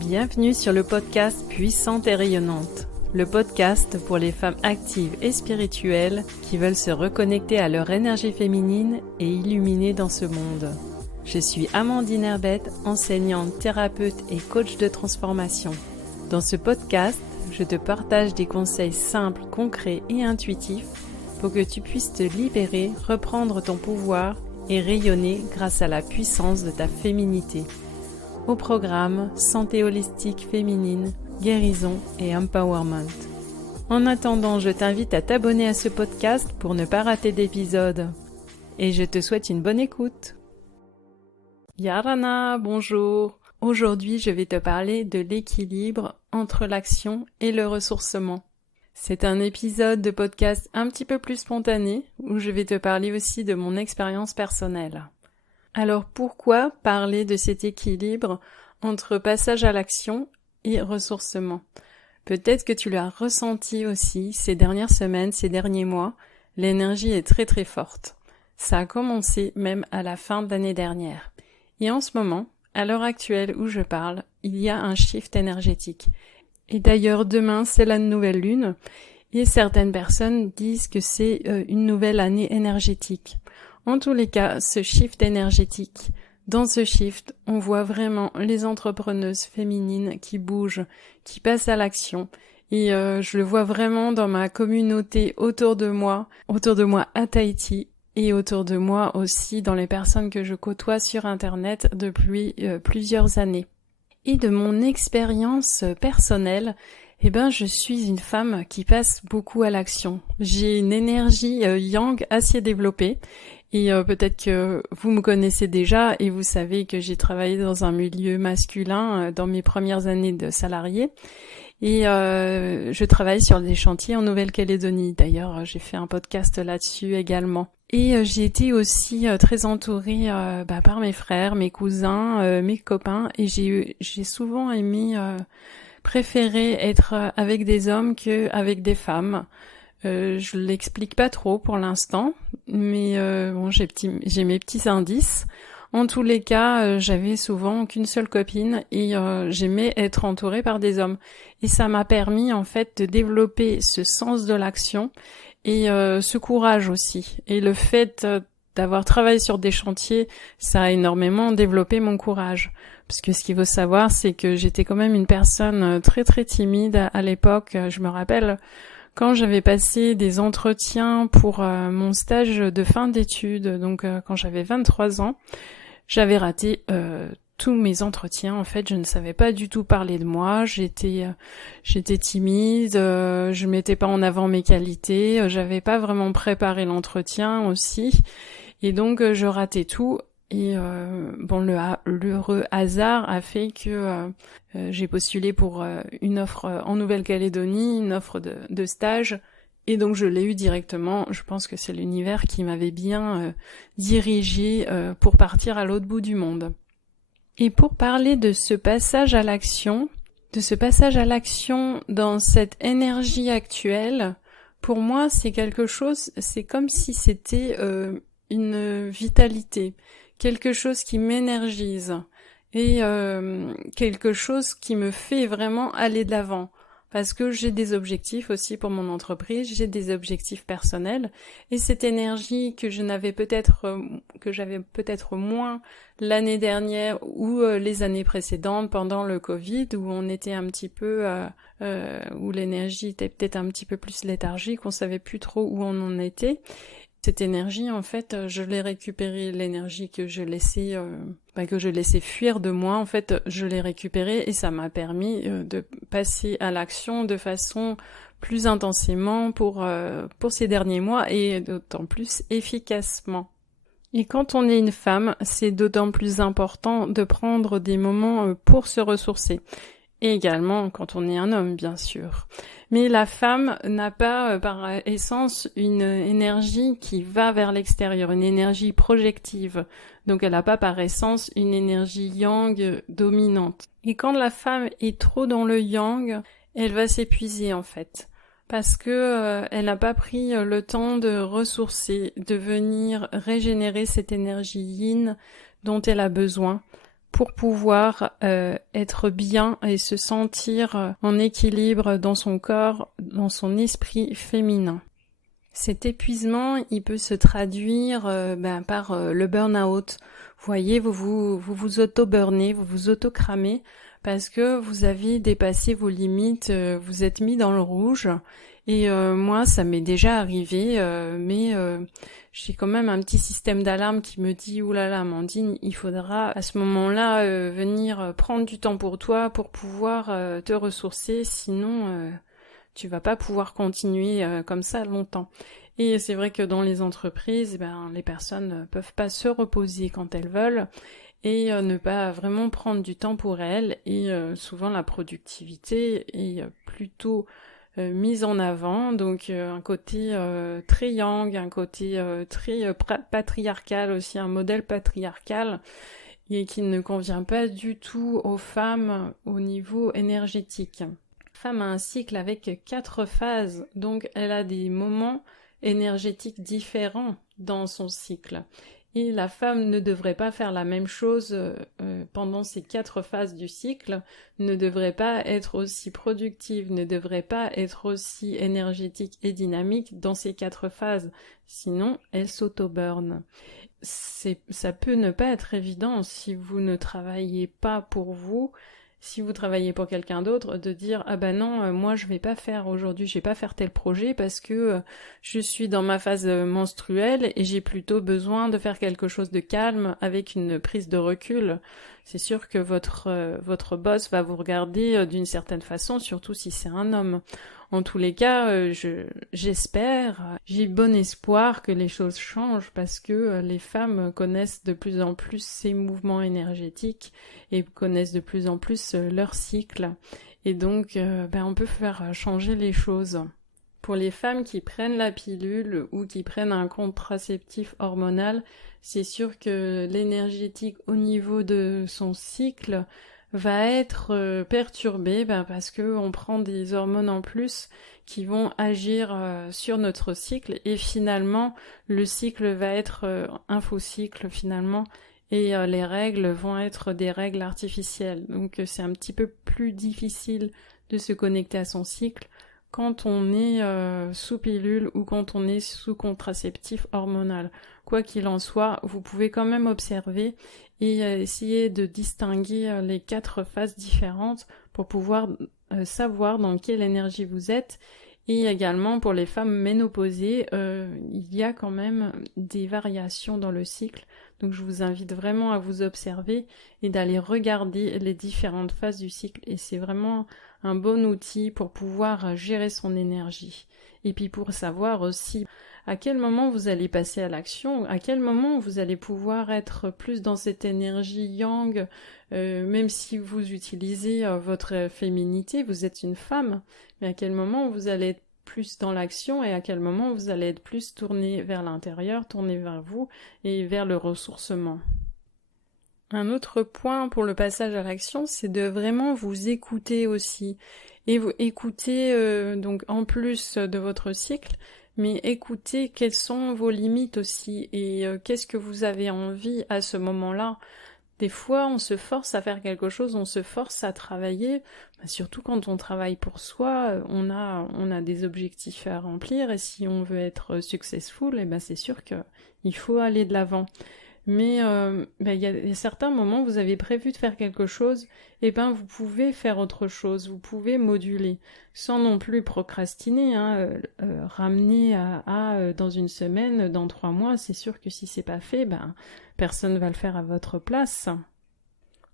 Bienvenue sur le podcast Puissante et rayonnante, le podcast pour les femmes actives et spirituelles qui veulent se reconnecter à leur énergie féminine et illuminée dans ce monde. Je suis Amandine Herbette, enseignante, thérapeute et coach de transformation. Dans ce podcast, je te partage des conseils simples, concrets et intuitifs pour que tu puisses te libérer, reprendre ton pouvoir et rayonner grâce à la puissance de ta féminité. Au programme Santé holistique féminine, guérison et empowerment. En attendant, je t'invite à t'abonner à ce podcast pour ne pas rater d'épisodes. Et je te souhaite une bonne écoute. Yarana, bonjour. Aujourd'hui, je vais te parler de l'équilibre entre l'action et le ressourcement. C'est un épisode de podcast un petit peu plus spontané où je vais te parler aussi de mon expérience personnelle. Alors pourquoi parler de cet équilibre entre passage à l'action et ressourcement? Peut-être que tu l'as ressenti aussi ces dernières semaines, ces derniers mois, l'énergie est très très forte. Ça a commencé même à la fin de l'année dernière. Et en ce moment, à l'heure actuelle où je parle, il y a un shift énergétique. Et d'ailleurs demain c'est la nouvelle lune et certaines personnes disent que c'est une nouvelle année énergétique. En tous les cas, ce shift énergétique, dans ce shift, on voit vraiment les entrepreneuses féminines qui bougent, qui passent à l'action. Et je le vois vraiment dans ma communauté autour de moi à Tahiti et autour de moi aussi dans les personnes que je côtoie sur Internet depuis plusieurs années. Et de mon expérience personnelle, je suis une femme qui passe beaucoup à l'action. J'ai une énergie yang assez développée. Et peut-être que vous me connaissez déjà et vous savez que j'ai travaillé dans un milieu masculin dans mes premières années de salarié. Et je travaille sur des chantiers en Nouvelle-Calédonie. D'ailleurs, j'ai fait un podcast là-dessus également. Et j'ai été aussi très entourée par mes frères, mes cousins, mes copains. Et j'ai souvent préféré être avec des hommes qu'avec des femmes. Je l'explique pas trop pour l'instant, mais j'ai mes petits indices. En tous les cas, j'avais souvent qu'une seule copine et j'aimais être entourée par des hommes. Et ça m'a permis en fait de développer ce sens de l'action et ce courage aussi. Et le fait d'avoir travaillé sur des chantiers, ça a énormément développé mon courage. Parce que ce qu'il faut savoir, c'est que j'étais quand même une personne très très timide à l'époque. Je me rappelle quand j'avais passé des entretiens pour mon stage de fin d'études, donc quand j'avais 23 ans, j'avais raté tous mes entretiens. En fait, je ne savais pas du tout parler de moi, j'étais timide, je mettais pas en avant mes qualités, j'avais pas vraiment préparé l'entretien aussi, et donc je ratais tout. Et l'heureux hasard a fait que j'ai postulé pour une offre en Nouvelle-Calédonie, une offre de stage, et donc je l'ai eu directement. Je pense que c'est l'univers qui m'avait bien dirigée pour partir à l'autre bout du monde. Et pour parler de ce passage à l'action, dans cette énergie actuelle, pour moi c'est quelque chose, c'est comme si c'était une vitalité. Quelque chose qui m'énergise et quelque chose qui me fait vraiment aller de l'avant. Parce que j'ai des objectifs aussi pour mon entreprise, j'ai des objectifs personnels et cette énergie que j'avais peut-être moins l'année dernière ou les années précédentes pendant le Covid où on était un petit peu où l'énergie était peut-être un petit peu plus léthargique, on savait plus trop où on en était. Cette énergie, en fait, je l'ai récupérée, l'énergie que je laissais fuir de moi, en fait, je l'ai récupérée et ça m'a permis de passer à l'action de façon plus intensément pour ces derniers mois et d'autant plus efficacement. Et quand on est une femme, c'est d'autant plus important de prendre des moments pour se ressourcer. Et également quand on est un homme, bien sûr. Mais la femme n'a pas, par essence, une énergie qui va vers l'extérieur, une énergie projective. Donc elle n'a pas par essence une énergie yang dominante. Et quand la femme est trop dans le yang, elle va s'épuiser en fait. Parce que elle n'a pas pris le temps de ressourcer, de venir régénérer cette énergie yin dont elle a besoin pour pouvoir être bien et se sentir en équilibre dans son corps, dans son esprit féminin. Cet épuisement, il peut se traduire par le burn-out. Vous voyez, vous auto-burnez, vous vous auto-cramez parce que vous avez dépassé vos limites, vous êtes mis dans le rouge. Et moi, ça m'est déjà arrivé, mais j'ai quand même un petit système d'alarme qui me dit « Ouh là là, Amandine, il faudra à ce moment-là venir prendre du temps pour toi pour pouvoir te ressourcer, sinon tu vas pas pouvoir continuer comme ça longtemps. » Et c'est vrai que dans les entreprises, les personnes peuvent pas se reposer quand elles veulent et ne pas vraiment prendre du temps pour elles. Et souvent la productivité est plutôt mise en avant, donc un côté très yang, un côté très patriarcal aussi, un modèle patriarcal et qui ne convient pas du tout aux femmes au niveau énergétique. La femme a un cycle avec 4 phases, donc elle a des moments énergétiques différents dans son cycle. Et la femme ne devrait pas faire la même chose pendant ces 4 phases du cycle, ne devrait pas être aussi productive, ne devrait pas être aussi énergétique et dynamique dans ces 4 phases, sinon elle s'auto-burn. Ça peut ne pas être évident si vous ne travaillez pas pour vous, si vous travaillez pour quelqu'un d'autre, de dire « Ah ben non, moi je vais pas faire aujourd'hui, je vais pas faire tel projet parce que je suis dans ma phase menstruelle et j'ai plutôt besoin de faire quelque chose de calme avec une prise de recul. » C'est sûr que votre boss va vous regarder d'une certaine façon, surtout si c'est un homme. En tous les cas, j'espère, j'ai bon espoir que les choses changent parce que les femmes connaissent de plus en plus ces mouvements énergétiques et connaissent de plus en plus leur cycle. Et donc, on peut faire changer les choses. Pour les femmes qui prennent la pilule ou qui prennent un contraceptif hormonal, c'est sûr que l'énergétique au niveau de son cycle va être perturbée parce que on prend des hormones en plus qui vont agir sur notre cycle et finalement le cycle va être un faux cycle finalement et les règles vont être des règles artificielles. Donc c'est un petit peu plus difficile de se connecter à son cycle quand on est sous pilule ou quand on est sous contraceptif hormonal. Quoi qu'il en soit, vous pouvez quand même observer et essayer de distinguer les 4 phases différentes pour pouvoir savoir dans quelle énergie vous êtes. Et également pour les femmes ménopausées, il y a quand même des variations dans le cycle. Donc je vous invite vraiment à vous observer et d'aller regarder les différentes phases du cycle. Et c'est vraiment un bon outil pour pouvoir gérer son énergie. Et puis pour savoir aussi à quel moment vous allez passer à l'action, à quel moment vous allez pouvoir être plus dans cette énergie yang, même si vous utilisez votre féminité, vous êtes une femme, mais à quel moment vous allez être plus dans l'action et à quel moment vous allez être plus tourné vers l'intérieur, tourné vers vous et vers le ressourcement. Un autre point pour le passage à l'action, c'est de vraiment vous écouter aussi. Et vous écouter donc en plus de votre cycle, mais écoutez quelles sont vos limites aussi et qu'est-ce que vous avez envie à ce moment-là. Des fois, on se force à faire quelque chose, on se force à travailler, surtout quand on travaille pour soi, on a des objectifs à remplir et si on veut être successful, c'est sûr qu'il faut aller de l'avant. Mais il y a certains moments, vous avez prévu de faire quelque chose, vous pouvez faire autre chose, vous pouvez moduler, sans non plus procrastiner, ramener à dans une semaine, dans 3 mois, c'est sûr que si c'est pas fait, personne va le faire à votre place.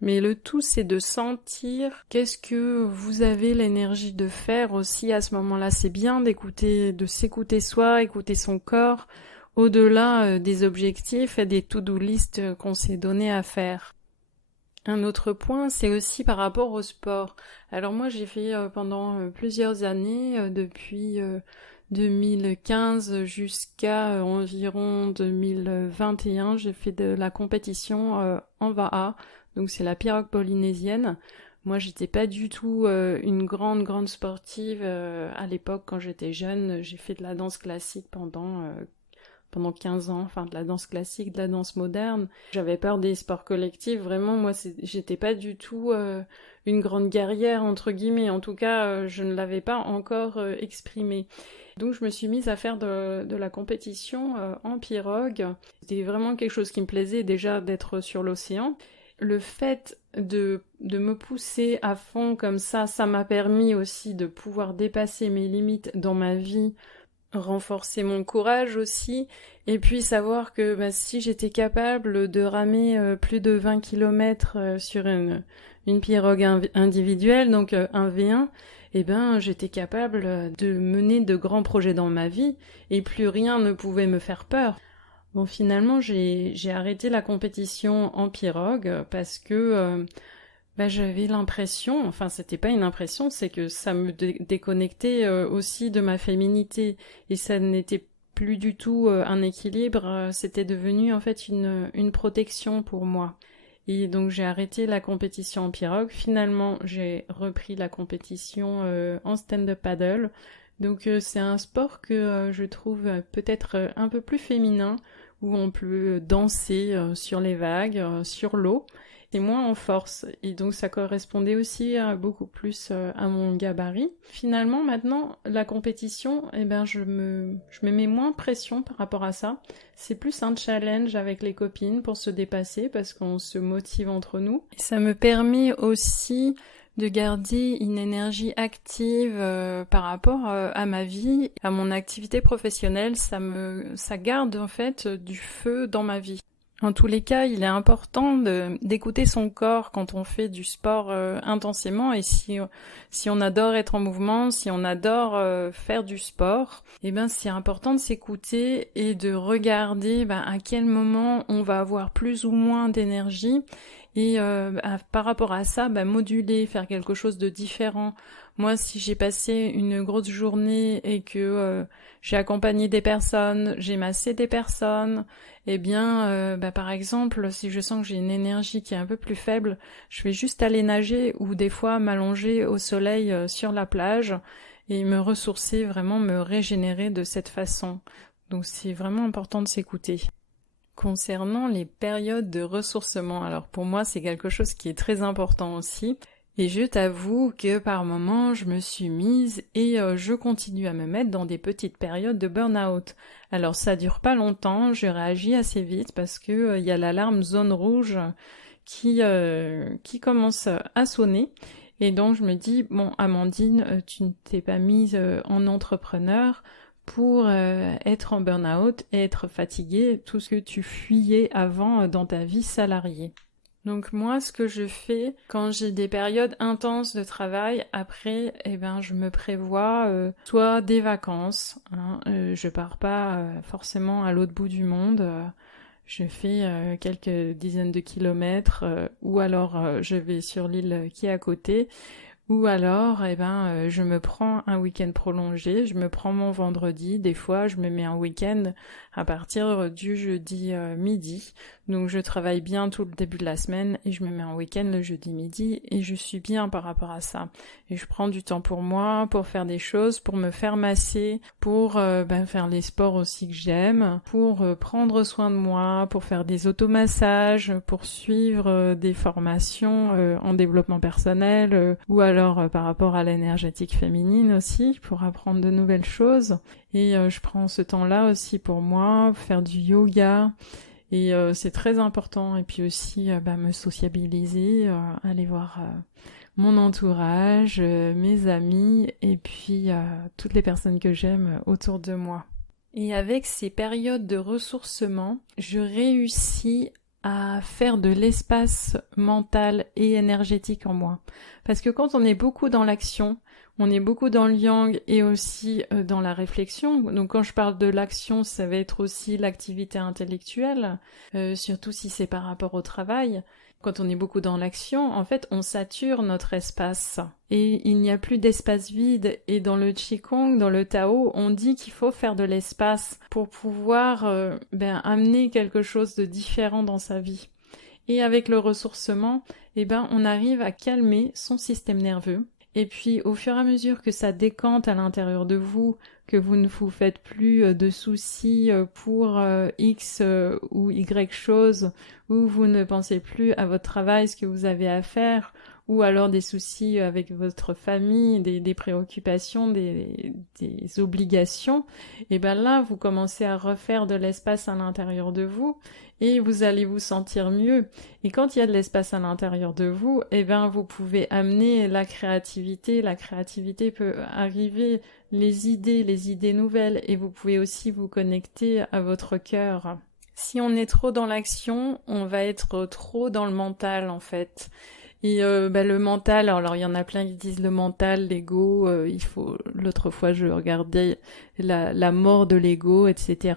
Mais le tout, c'est de sentir qu'est-ce que vous avez l'énergie de faire aussi à ce moment-là. C'est bien d'écouter, de s'écouter soi, écouter son corps, au-delà des objectifs et des to-do list qu'on s'est donné à faire. Un autre point, c'est aussi par rapport au sport. Alors moi, j'ai fait pendant plusieurs années, depuis 2015 jusqu'à environ 2021, j'ai fait de la compétition en VAA, donc c'est la pirogue polynésienne. Moi, j'étais pas du tout une grande sportive à l'époque quand j'étais jeune. J'ai fait de la danse classique pendant pendant 15 ans, enfin de la danse classique, de la danse moderne. J'avais peur des sports collectifs, vraiment, moi j'étais pas du tout une grande guerrière, entre guillemets, en tout cas je ne l'avais pas encore exprimé. Donc je me suis mise à faire de la compétition en pirogue. C'était vraiment quelque chose qui me plaisait déjà d'être sur l'océan. Le fait de me pousser à fond comme ça m'a permis aussi de pouvoir dépasser mes limites dans ma vie, renforcer mon courage aussi, et puis savoir que si j'étais capable de ramer plus de 20 km sur une pirogue individuelle, donc un V1, j'étais capable de mener de grands projets dans ma vie, et plus rien ne pouvait me faire peur. Bon, finalement, j'ai arrêté la compétition en pirogue parce que j'avais l'impression, enfin c'était pas une impression, c'est que ça me déconnectait aussi de ma féminité et ça n'était plus du tout un équilibre, c'était devenu en fait une protection pour moi. Et donc j'ai arrêté la compétition en pirogue. Finalement, j'ai repris la compétition en stand-up paddle. Donc c'est un sport que je trouve peut-être un peu plus féminin, où on peut danser sur les vagues, sur l'eau, et moins en force. Et donc ça correspondait aussi beaucoup plus à mon gabarit. Finalement, maintenant, la compétition, je me mets moins pression par rapport à ça. C'est plus un challenge avec les copines pour se dépasser, parce qu'on se motive entre nous. Et ça me permet aussi de garder une énergie active par rapport à ma vie, à mon activité professionnelle. Ça garde en fait du feu dans ma vie. En tous les cas, il est important d'écouter son corps quand on fait du sport intensément, et si on adore être en mouvement, si on adore faire du sport, c'est important de s'écouter et de regarder à quel moment on va avoir plus ou moins d'énergie, et par rapport à ça, moduler, faire quelque chose de différent. Moi, si j'ai passé une grosse journée et que j'ai accompagné des personnes, j'ai massé des personnes, par exemple, si je sens que j'ai une énergie qui est un peu plus faible, je vais juste aller nager ou des fois m'allonger au soleil sur la plage et me ressourcer, vraiment me régénérer de cette façon. Donc c'est vraiment important de s'écouter. Concernant les périodes de ressourcement, alors pour moi c'est quelque chose qui est très important aussi. Et je t'avoue que par moments, je me suis mise et je continue à me mettre dans des petites périodes de burn-out. Alors ça dure pas longtemps, je réagis assez vite parce que y a l'alarme zone rouge qui commence à sonner. Et donc je me dis, bon Amandine, tu ne t'es pas mise en entrepreneur pour être en burn-out et être fatiguée, tout ce que tu fuyais avant dans ta vie salariée. Donc moi, ce que je fais quand j'ai des périodes intenses de travail, après, je me prévois soit des vacances. Je pars pas forcément à l'autre bout du monde. Je fais quelques dizaines de kilomètres, ou alors je vais sur l'île qui est à côté. Ou alors, je me prends un week-end prolongé, je me prends mon vendredi, des fois je me mets un week-end à partir du jeudi midi. Donc je travaille bien tout le début de la semaine et je me mets un week-end le jeudi midi et je suis bien par rapport à ça. Et je prends du temps pour moi, pour faire des choses, pour me faire masser, pour faire les sports aussi que j'aime, pour prendre soin de moi, pour faire des automassages, pour suivre des formations en développement personnel ou alors par rapport à l'énergétique féminine aussi, pour apprendre de nouvelles choses. Et je prends ce temps-là aussi pour moi, faire du yoga. Et c'est très important. Et puis aussi me sociabiliser, aller voir mon entourage, mes amis et puis toutes les personnes que j'aime autour de moi. Et avec ces périodes de ressourcement, je réussis à faire de l'espace mental et énergétique en moi. Parce que quand on est beaucoup dans l'action, on est beaucoup dans le yang et aussi dans la réflexion. Donc quand je parle de l'action, ça va être aussi l'activité intellectuelle, surtout si c'est par rapport au travail. Quand on est beaucoup dans l'action, en fait, on sature notre espace. Et il n'y a plus d'espace vide. Et dans le Qigong, dans le Tao, on dit qu'il faut faire de l'espace pour pouvoir amener quelque chose de différent dans sa vie. Et avec le ressourcement, on arrive à calmer son système nerveux. Et puis, au fur et à mesure que ça décante à l'intérieur de vous, que vous ne vous faites plus de soucis pour X ou Y chose, ou vous ne pensez plus à votre travail, ce que vous avez à faire, ou alors des soucis avec votre famille, des préoccupations, des obligations, et bien là, vous commencez à refaire de l'espace à l'intérieur de vous et vous allez vous sentir mieux. Et quand il y a de l'espace à l'intérieur de vous, et bien vous pouvez amener la créativité. La créativité peut arriver, les idées nouvelles, et vous pouvez aussi vous connecter à votre cœur. Si on est trop dans l'action, on va être trop dans le mental en fait. Et le mental, alors il y en a plein qui disent le mental, l'ego, l'autre fois je regardais la mort de l'ego, etc.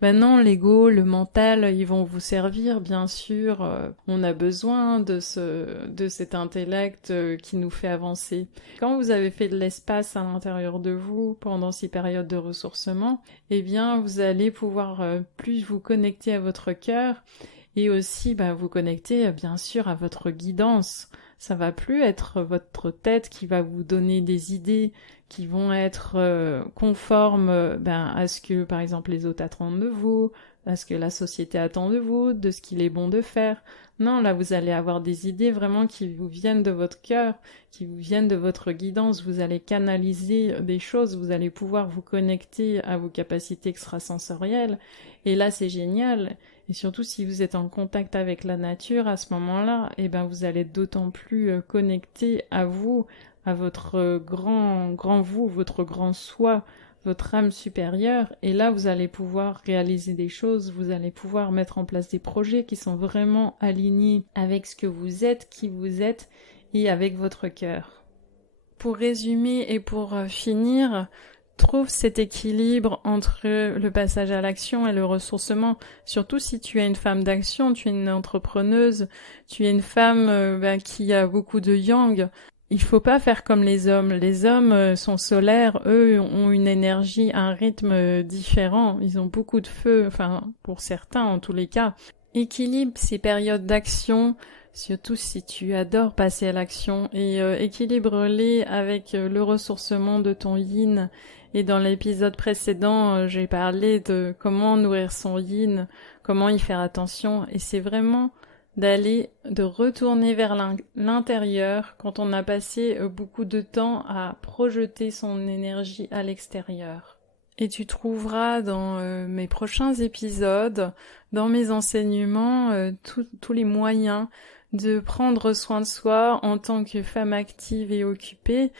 Ben non, l'ego, le mental, ils vont vous servir, bien sûr. On a besoin de cet intellect qui nous fait avancer. Quand vous avez fait de l'espace à l'intérieur de vous pendant ces périodes de ressourcement, eh bien vous allez pouvoir plus vous connecter à votre cœur. Et aussi, vous connecter bien sûr à votre guidance. Ça va plus être votre tête qui va vous donner des idées qui vont être conformes à ce que, par exemple, les autres attendent de vous, à ce que la société attend de vous, de ce qu'il est bon de faire. Non, là, vous allez avoir des idées vraiment qui vous viennent de votre cœur, qui vous viennent de votre guidance. Vous allez canaliser des choses, vous allez pouvoir vous connecter à vos capacités extrasensorielles. Et là, c'est génial. Et surtout, si vous êtes en contact avec la nature à ce moment-là, vous allez être d'autant plus connecté à vous, à votre grand vous, votre grand soi, votre âme supérieure. Et là, vous allez pouvoir réaliser des choses, vous allez pouvoir mettre en place des projets qui sont vraiment alignés avec ce que vous êtes, qui vous êtes, et avec votre cœur. Pour résumer et pour finir, trouve cet équilibre entre le passage à l'action et le ressourcement. Surtout si tu es une femme d'action, tu es une entrepreneuse, tu es une femme qui a beaucoup de yang. Il faut pas faire comme les hommes. Les hommes sont solaires, eux ont une énergie, un rythme différent. Ils ont beaucoup de feu, enfin pour certains en tous les cas. Équilibre ces périodes d'action, surtout si tu adores passer à l'action, et équilibre-les avec le ressourcement de ton yin. Et dans l'épisode précédent, j'ai parlé de comment nourrir son yin, comment y faire attention, et c'est vraiment de retourner vers l'intérieur quand on a passé beaucoup de temps à projeter son énergie à l'extérieur. Et tu trouveras dans mes prochains épisodes, dans mes enseignements, tous les moyens de prendre soin de soi en tant que femme active et occupée,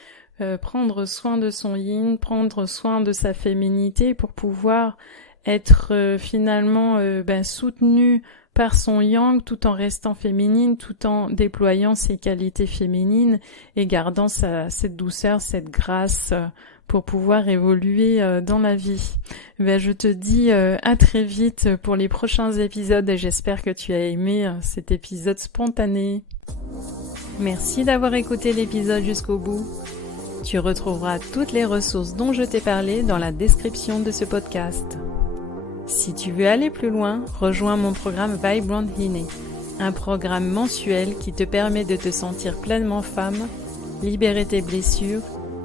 prendre soin de son yin, prendre soin de sa féminité pour pouvoir être finalement soutenue par son yang tout en restant féminine, tout en déployant ses qualités féminines et gardant cette douceur, cette grâce pour pouvoir évoluer dans la vie. Je te dis à très vite pour les prochains épisodes et j'espère que tu as aimé cet épisode spontané. Merci d'avoir écouté l'épisode jusqu'au bout. Tu retrouveras toutes les ressources dont je t'ai parlé dans la description de ce podcast. Si tu veux aller plus loin, rejoins mon programme Vibrant Hine, un programme mensuel qui te permet de te sentir pleinement femme, libérer tes blessures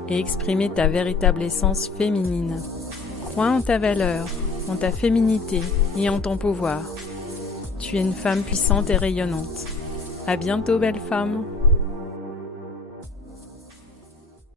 et exprimer ta véritable essence féminine. Crois en ta valeur, en ta féminité et en ton pouvoir. Tu es une femme puissante et rayonnante. À bientôt, belle femme!